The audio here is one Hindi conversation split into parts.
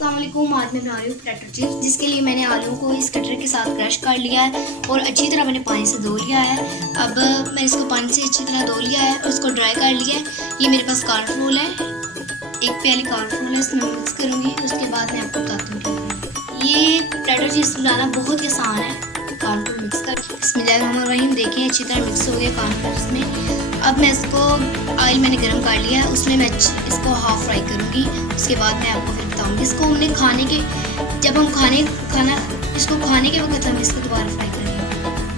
अस्सलाम वालेकुम। आज मैं बना रही हूँ पोटैटो चिप्स, जिसके लिए मैंने आलू को इस कटर के साथ क्रश कर लिया है और अच्छी तरह मैंने पानी से धो लिया है। अब मैंने इसको पानी से अच्छी तरह धो लिया है और इसको ड्राई कर लिया है। ये मेरे पास कॉर्नफ्लोर है, एक प्याली कॉर्नफ्लोर है, इसमें मिक्स करूँगी। उसके बाद मैं आपको बताती हूँ क्या। ये पोटैटो चिप्स बनाना बहुत ही आसान है। कॉर्नफ्लोर मिक्स कर, बिस्मिल्लाहिर्रहमानिर्रहीम। देखिए अच्छी तरह मिक्स हो गया कॉर्नफ्लोर इसमें। अब मैं इसको ऑयल मैंने गर्म कर लिया है, उसमें मैं इसको हाफ फ्राई करूँगी। उसके बाद मैं आपको फिर बताऊँगी। इसको हमने जब हम इसको खाने के वक्त हम इसको दोबारा फ्राई करेंगे।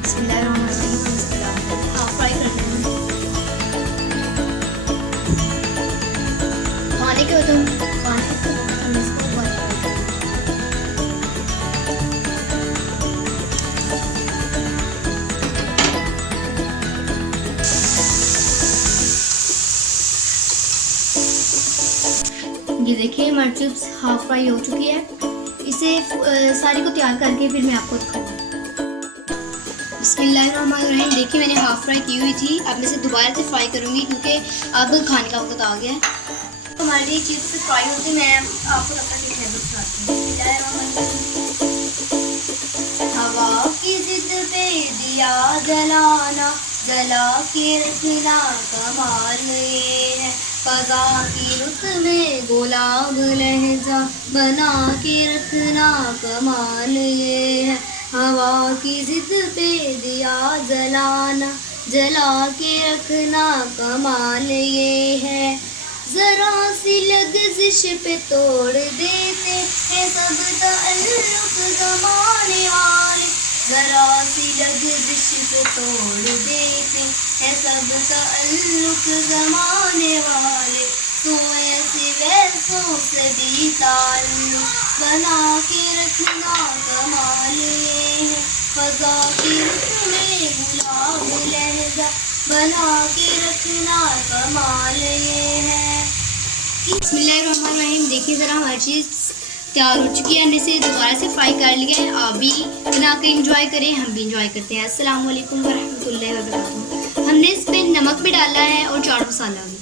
बिस्मिल्लाहिर्रहमानिर्रहीम। हाफ फ्राई कर लेंगे। खाने के वक्त हम इसको दोबारा फ्राई करेंगे। ये देखिए हमारी चिप्स हाफ फ्राई हो चुकी है। इसे सारी को तैयार करके फिर मैं आपको दिखाऊंगी। बिस्मिल्लाहिर्रहमानिर्रहीम। देखिए मैंने हाफ फ्राई की हुई थी, अब मैं इसे दोबारा से फ्राई करूंगी क्योंकि अब खाने का वक्त आ गया है। तो हमारे लिए चिप्स फ्राई होती, मैं आपको तब तक हवा की जिद पे दिया जलाना, जला के रखना कमाल ये है। फ़ज़ा की रुत में गुलाब लहजा बना के रखना कमाल ये है। हवा की जिद पे दिया जलाना, जला के रखना कमाल ये है। ज़रा सी लग़ज़िश पे तोड़ देते हैं सब ताल्लुक़ ज़माने वाले। ज़रा सी लग़ज़िश पे तोड़ देते हैं सब ताल्लुक़ ज़माने वाले। तो ऐसे वैसों से भी ताल्लुक़ बना के रखना कमाल ये है। फ़ज़ा की रुत में गुलाब लहजा बना के रखना कमाल ये है। बिस्मिल्लाहिर्रहमानिर्रहीम। देखिए ज़रा हमारी चीज़ तैयार हो चुकी है। हमने इसे दोबारा से फ्राई कर लिया है। आप भी बना के इंजॉय करें, हम भी इंजॉय करते हैं। अस्सलाम वालेकुम वरहमतुल्लाहि वबरकातुहू। हमने इस पर नमक भी डाला है और चाट मसाला भी।